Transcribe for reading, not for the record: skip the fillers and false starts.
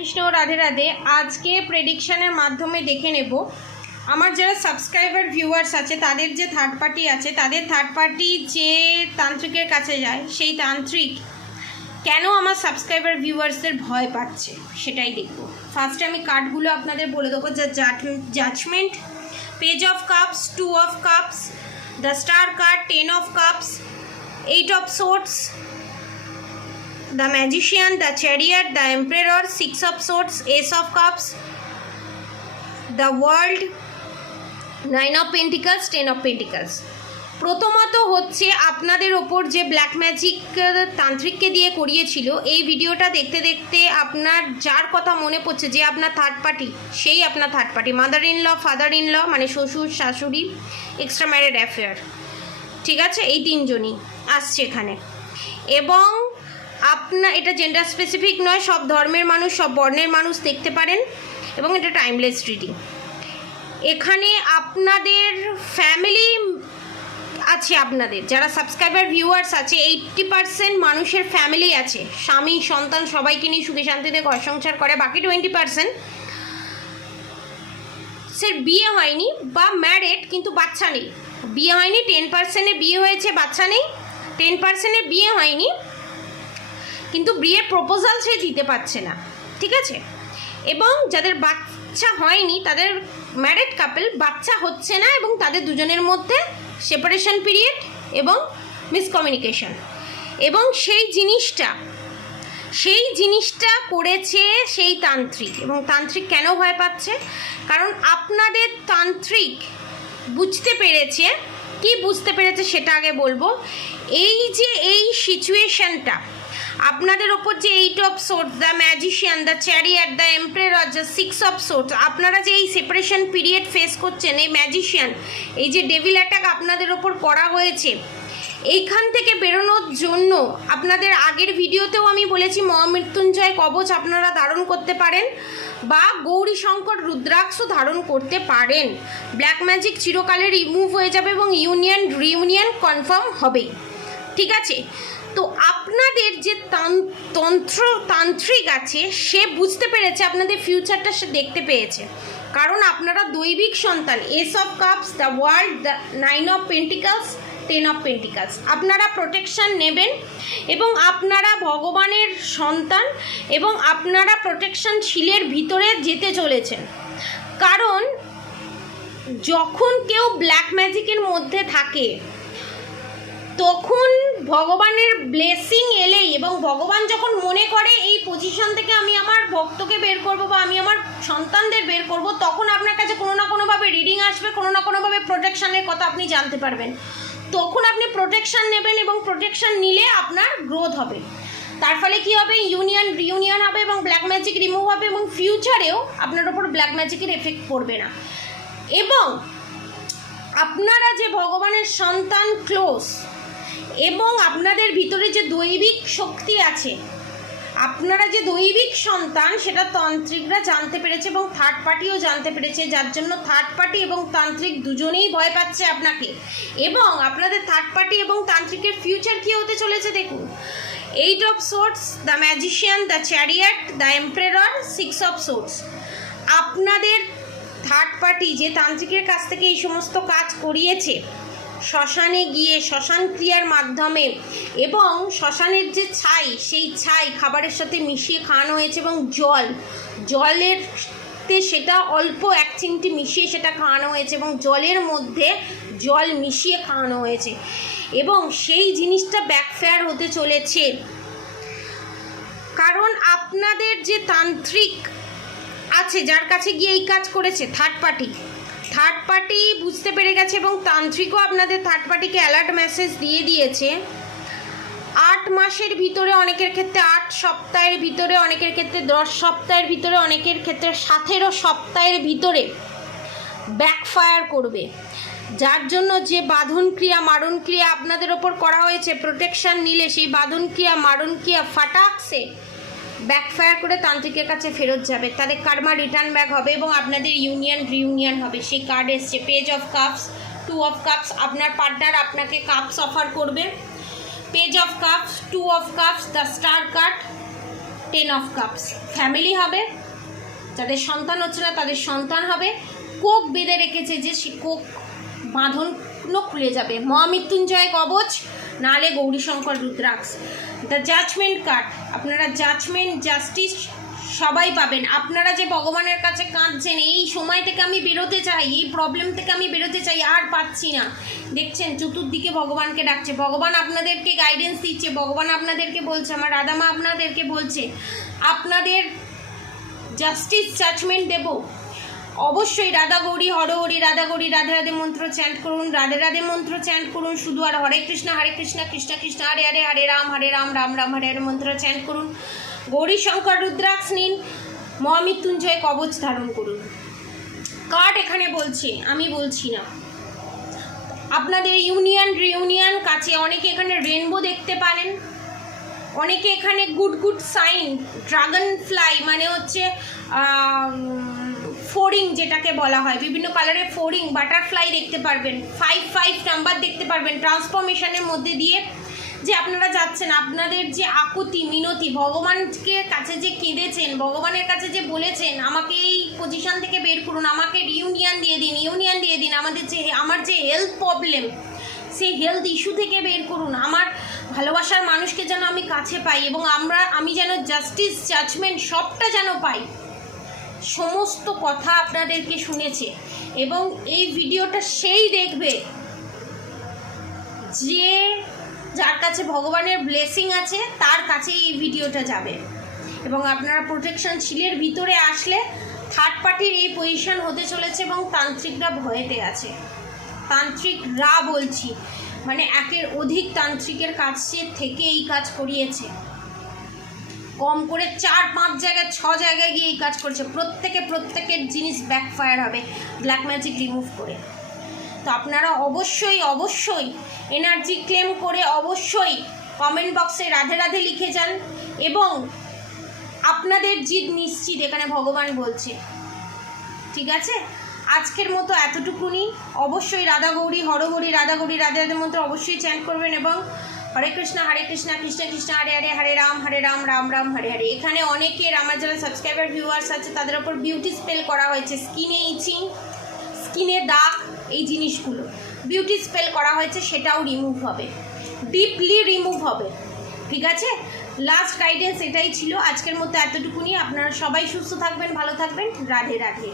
কৃষ্ণ রাধে রাধে। আজকে প্রেডিকশনের মাধ্যমে দেখে নেব আমার যারা সাবস্ক্রাইবার ভিউয়ার্স আছে তাদের যে থার্ড পার্টি আছে, তাদের থার্ড পার্টি যে তান্ত্রিকের কাছে যায় সেই তান্ত্রিক কেন আমার সাবস্ক্রাইবার ভিউয়ার্সদের ভয় পাচ্ছে সেটাই দেখব। ফার্স্টে আমি কার্ডগুলো আপনাদের বলে দেবো। যা judgement, page of cups, 2 of cups, the star card, 10 of cups, 8 of swords, the magician, the chariot, the emperor, 6 of swords, ace of cups, the world, 9 of pentacles, 10 of pentacles। প্রথমত হচ্ছে আপনাদের ওপর যে ব্ল্যাক ম্যাজিক তান্ত্রিককে দিয়ে করিয়েছিল, এই ভিডিওটা দেখতে দেখতে আপনার যার কথা মনে পড়ছে যে আপনার থার্ড পার্টি, সেই আপনার third party, mother in law, father in law মানে শ্বশুর শাশুড়ি, এক্সট্রা ম্যারিড অ্যাফেয়ার, ঠিক আছে, এই তিনজনই আসছে এখানে। এবং আপনার এটা জেন্ডার স্পেসিফিক নয়, সব ধর্মের মানুষ, সব বর্ণের মানুষ দেখতে পারেন এবং এটা টাইমলেস রিডিং। এখানে আপনাদের ফ্যামিলি আছে, আপনাদের যারা সাবস্ক্রাইবার ভিউয়ার্স আছে 80% মানুষের ফ্যামিলি আছে, স্বামী সন্তান সবাইকে নিয়ে সুখে শান্তিতে ঘর সংসার করে। বাকি 20% সে বিয়ে হয়নি বা ম্যারেড কিন্তু বাচ্চা নেই। বিয়ে হয়নি 10%, বিয়ে হয়েছে বাচ্চা নেই, 10% বিয়ে হয়নি কিন্তু বিয়ের প্রপোজাল সে দিতে পারছে না, ঠিক আছে। এবং যাদের বাচ্চা হয়নি তাদের ম্যারিড কাপল, বাচ্চা হচ্ছে না এবং তাদের দুজনের মধ্যে সেপারেশন পিরিয়ড এবং মিসকমিউনিকেশন। এবং সেই জিনিসটা করেছে সেই তান্ত্রিক। এবং তান্ত্রিক কেন ভয় পাচ্ছে? কারণ আপনাদের তান্ত্রিক বুঝতে পেরেছে, কি বুঝতে পেরেছে সেটা আগে বলবো। এই সিচুয়েশনটা আপনাদের ওপর যে 8 of swords, the magician, the chariot, the emperor, the 6 of swords, আপনারা যে এই সেপারেশন পিরিয়ড ফেস করছেন, এই ম্যাজিশিয়ান, এই যে ডেভিল অ্যাটাক আপনাদের ওপর করা হয়েছে, এইখান থেকে বেরোনোর জন্য আপনাদের আগের ভিডিওতেও আমি বলেছি মহামৃত্যুঞ্জয় কবচ আপনারা ধারণ করতে পারেন বা গৌরী শঙ্কর রুদ্রাক্ষও ধারণ করতে পারেন। ব্ল্যাক ম্যাজিক চিরকালে রিমুভ হয়ে যাবে এবং রিউনিয়ন কনফার্ম হবেই, ঠিক আছে। তো আপনাদের যে তান্ত্রিক আছে সে বুঝতে পেরেছে আপনাদের ফিউচারটা, সে দেখতে পেয়েছে। কারণ আপনারা দৈবিক সন্তান, S of cups, the world, the 9 of pentacles, 10 of pentacles. আপনারা প্রোটেকশান নেবেন এবং আপনারা ভগবানের সন্তান এবং আপনারা প্রোটেকশান শিলের ভিতরে যেতে চলেছেন। কারণ যখন কেউ ব্ল্যাক ম্যাজিকের মধ্যে থাকে তখন ভগবানের ব্লেসিং এলেই, এবং ভগবান যখন মনে করে এই পজিশন থেকে আমি আমার ভক্তকে বের করব বা আমি আমার সন্তানদের বের করব, তখন আপনার কাছে কোনো না কোনোভাবে রিডিং আসবে, কোনো না কোনোভাবে প্রোটেকশানের কথা আপনি জানতে পারবেন। তখন আপনি প্রোটেকশান নেবেন এবং প্রোটেকশান নিলে আপনার গ্রোথ হবে। তার ফলে কী হবে? রিউনিয়ন হবে এবং ব্ল্যাক ম্যাজিক রিমুভ হবে এবং ফিউচারেও আপনার ওপর ব্ল্যাক ম্যাজিকের এফেক্ট পড়বে না। এবং আপনারা যে ভগবানের সন্তান ক্লোজ এবং আপনাদের ভিতরে যে দৈবিক শক্তি আছে, আপনারা যে দৈবিক সন্তান, সেটা তান্ত্রিকরা জানতে পেরেছে এবং থার্ড পার্টিও জানতে পেরেছে, যার জন্য থার্ড পার্টি এবং তান্ত্রিক দুজনেই ভয় পাচ্ছে আপনাকে। এবং আপনাদের থার্ড পার্টি এবং তান্ত্রিকের ফিউচার কী হতে চলেছে দেখুন। 8 of swords, the magician, the chariot, the emperor, 6 of swords. আপনাদের থার্ড পার্টি যে তান্ত্রিকের কাছ থেকে এই সমস্ত কাজ করিয়েছে, শ্মশানে গিয়ে শ্মশান ক্রিয়ার মাধ্যমে, এবং শ্মশানের যে ছাই, সেই ছাই খাবারের সাথে মিশিয়ে খাওয়ানো হয়েছে এবং জলের সেটা অল্প 1 চিমটি মিশিয়ে সেটা খাওয়ানো হয়েছে এবং জলের মধ্যে জল মিশিয়ে খাওয়ানো হয়েছে এবং সেই জিনিসটা ব্যাকফায়ার হতে চলেছে। কারণ আপনাদের যে তান্ত্রিক আছে যার কাছে গিয়ে এই কাজ করেছে, থার্ড পার্টি বুঝতে পেরে গেছে এবং তান্ত্রিকও আপনাদের থার্ড পার্টিকে অ্যালার্ট মেসেজ দিয়ে দিয়েছে। 8 মাসের ভিতরে, অনেকের ক্ষেত্রে 8 সপ্তাহের ভিতরে, অনেকের ক্ষেত্রে 10 সপ্তাহের ভিতরে, অনেকের ক্ষেত্রে 17 সপ্তাহের ভিতরে ব্যাকফায়ার করবে। যার জন্য যে বাঁধন ক্রিয়া, মারণ ক্রিয়া আপনাদের ওপর করা হয়েছে, প্রোটেকশান নিলে সেই বাঁধন ক্রিয়া, মারণ ক্রিয়া ফাটাকসে ব্যাকফায়ার করে তান্ত্রিকের কাছে ফেরত যাবে, তাদের কার্মা রিটার্ন ব্যাক হবে এবং আপনাদের রিউনিয়ন হবে। সেই কার্ড এসছে, page of cups, 2 of cups. আপনার পার্টনার আপনাকে কাপস অফার করবে। Page of cups, 2 of cups, the star card, 10 of cups, family হবে, যাদের সন্তান হচ্ছে না তাদের সন্তান হবে, কোক বেঁধে রেখেছে যে সে কোক বাঁধনও খুলে যাবে, মহামৃত্যুঞ্জয় কবচ, নাহলে Gaurishankar rudraksha. The judgement card, আপনারা জাজমেন্ট, জাস্টিস সবাই পাবেন। আপনারা যে ভগবানের কাছে কাঁদছেন এই সময় থেকে আমি বেরোতে চাই, এই প্রবলেম থেকে আমি বেরোতে চাই, আর পাচ্ছি না, দেখছেন চতুর্দিকে ভগবানকে ডাকছে, ভগবান আপনাদেরকে গাইডেন্স দিচ্ছে, ভগবান আপনাদেরকে বলছে, আমার রাধামা আপনাদেরকে বলছে আপনাদের জাস্টিস জাজমেন্ট দেব। অবশ্যই রাধা গৌরী হরহরি, রাধা গৌরী রাধে রাধে মন্ত্র চ্যান্ট করুন, রাধে রাধে মন্ত্র চ্যান্ট করুন শুধু, আর হরে কৃষ্ণ কৃষ্ণ কৃষ্ণ হরে হরে, হরে রাম রাম রাম হরে হরে মন্ত্র চ্যান্ট করুন, গৌরী শঙ্কর রুদ্রাক্ষ নিন, মহামৃত্যুঞ্জয় কবচ ধারণ করুন। কার্ড এখানে বলছে, আমি বলছি না। আপনাদের ইউনিয়ন রিউনিয়ন কাছে, অনেকে এখানে রেনবো দেখতে পারেন, অনেকে এখানে good good sign, dragonfly মানে হচ্ছে ফোরিং যেটাকে বলা হয়, বিভিন্ন কালারের ফোরিং, বাটারফ্লাই দেখতে পারবেন, 5 নাম্বার দেখতে পারবেন, ট্রান্সফরমেশনের মধ্যে দিয়ে যে আপনারা যাচ্ছেন, আপনাদের যে আকুতি মিনতি, ভগবানকে কাছে যে কেঁদেছেন, ভগবানের কাছে যে বলেছেন আমাকে এই পজিশন থেকে বের করুন, আমাকে ইউনিয়ন দিয়ে দিন, আমার যে হেলথ প্রবলেম সেই হেলথ ইস্যু থেকে বের করুন, আমার ভালোবাসার মানুষকে যেন আমি কাছে পাই, এবং আমি যেন জাস্টিস জাজমেন্ট সবটা যেন পাই, সমস্ত কথা আপনাদেরকে শুনেছে। এবং এই ভিডিওটা সেই দেখবে যে যার কাছে ভগবানের ব্লেসিং আছে, তার কাছে এই ভিডিওটা যাবে। এবং আপনারা প্রোটেকশন শিলের ভিতরে আসলে থার্ড পার্টির এই পজিশন হতে চলেছে, এবং তান্ত্রিকরা ভয়েতে আছে, তান্ত্রিকরা বলছি, মানে একের অধিক তান্ত্রিকের কাছে থেকে এই কাজ করিয়েছে, কম করে 4-5 জায়গায় 6 জায়গায় গিয়ে এই কাজ করছে, প্রত্যেকের জিনিস ব্যাকফায়ার হবে ব্ল্যাক ম্যাজিক রিমুভ করে। তো আপনারা অবশ্যই এনার্জি ক্লেম করে অবশ্যই কমেন্ট বক্সে রাধে রাধে লিখে যান, এবং আপনাদের জিদ নিশ্চিত এখানে ভগবান বলছে। ঠিক আছে, আজকের মতো এতটুকুনি। অবশ্যই রাধা গৌরী হরহরি, রাধা গৌরী রাধে রাধে মন্ত্র অবশ্যই চ্যান্ট করবেন, এবং হরে কৃষ্ণ কৃষ্ণ কৃষ্ণ হরে হরে, হরে রাম রাম রাম হরে হরে। এখানে অনেকের, আমার যারা সাবস্ক্রাইবার ভিউয়ার্স আছে তাদের ওপর বিউটি স্পেল করা হয়েছে, স্কিনে ইচিং, স্কিনে দাগ, এই জিনিসগুলো বিউটি স্পেল করা হয়েছে, সেটাও রিমুভ হবে, ডিপলি রিমুভ হবে। ঠিক আছে, লাস্ট গাইডেন্স এটাই ছিল আজকের মতো এতটুকুনি। আপনারা সবাই সুস্থ থাকবেন, ভালো থাকবেন, রাধে রাধে।